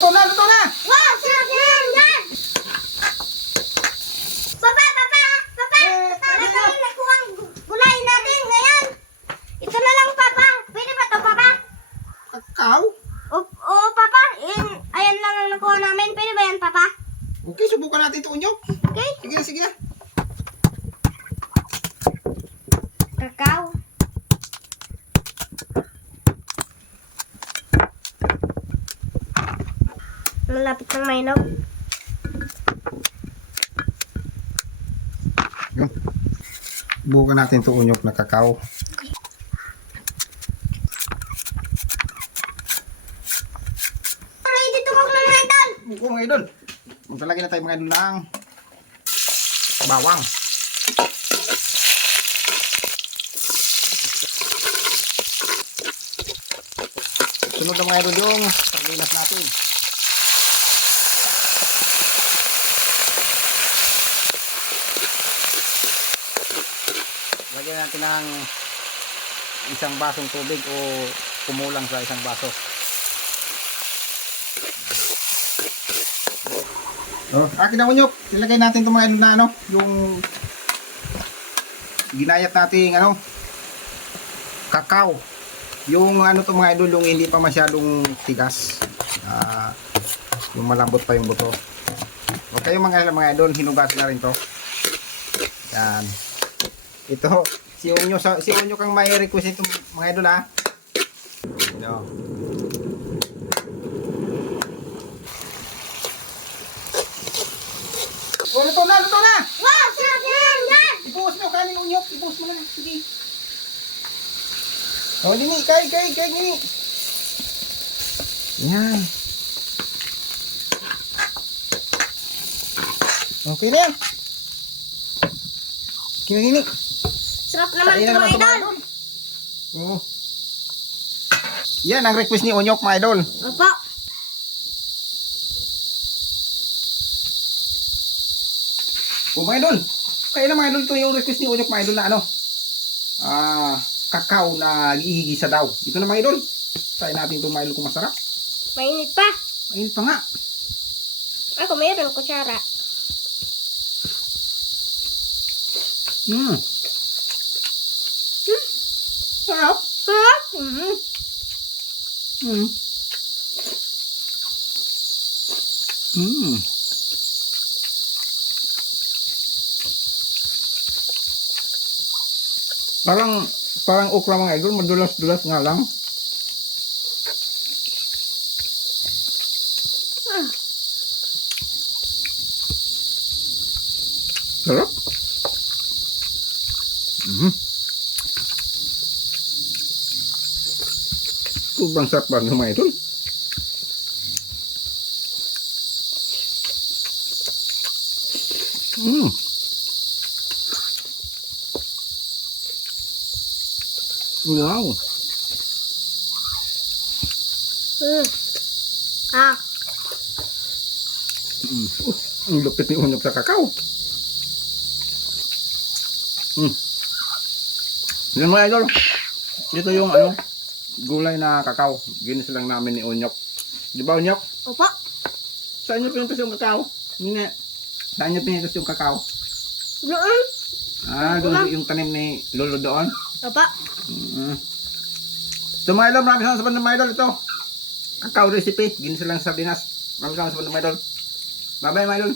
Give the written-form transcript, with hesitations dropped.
Luto na! Wow! Sarap yan! Yan! Papa! Ito yung nakuhang gulay natin ngayon. Ito na lang, Papa. Pwede ba ito, Papa? Kakao? Oo, Papa. Ayan lang ang nakuha namin. Pwede ba yan, Papa? Okay, subukan natin ito, Unyok. Okay? Sige na. Kakao. Malapit ng mainog. Subukan natin ito, Unyok, na kakao. Ready to cook na mga idol. Buko, mga idol. Maglalagay na tayo, mga idol, ng bawang. Sunod na, mga idol, yung sardinas natin. Lagyan natin ng isang basong tubig o kumulang sa isang baso. Akin na, Unyok. Ilagay natin itong mga idol na yung ginayat nating kakao. Yung to mga idol, yung hindi pa masyadong tigas. Yung malambot pa yung buto. Huwag kayong mga idol, hinugasan na rin to. Yan. Ito, si Unyo kang may request ito mga idol, ha. Ito. Luto na! Wow! Sarap yan! Yan! Ibuhos mo kanin, Unyok. Ibuhos mo lang. Sige. Dini. Kay, dini. Yan. Okay na yan. Okay na, dini. Sarap naman Kain ito na mga naman ito, idol. mga idol. Oo. Yan ang request ni Unyok, mga idol. Opo. O mga idol. Kaya na, mga idol, ito yung request ni Unyok, mga idol, na kakao na ihigisa daw. Ito na, mga idol. Try natin ito, mga idol, kung masarap. Mainit pa. Ayun pa nga. Ako mayroon kutsara. Sarap. Sarap. Parang okra, mga idol, madulas-dulas nga lang. Sarap. Sobrang sarap ba ng mga idol? Wow. Ang lupit ni Unyok sa kakao. Yan, mga idol. Ito yung gulay na kakao. Ginis lang namin ni Unyok. Di ba, Unyok? Opo. Saan nyo pinitas yung kakao? Hindi. Saan nyo pinitas yung kakao? Doon. Doon yung tanim ni Lolo doon. Opo. So, mga idol, maraming salamat sa mga idol. Ito, kakao recipe. Ginis lang sa sardinas. Maraming salamat sa mga idol. Bye-bye, mga idol.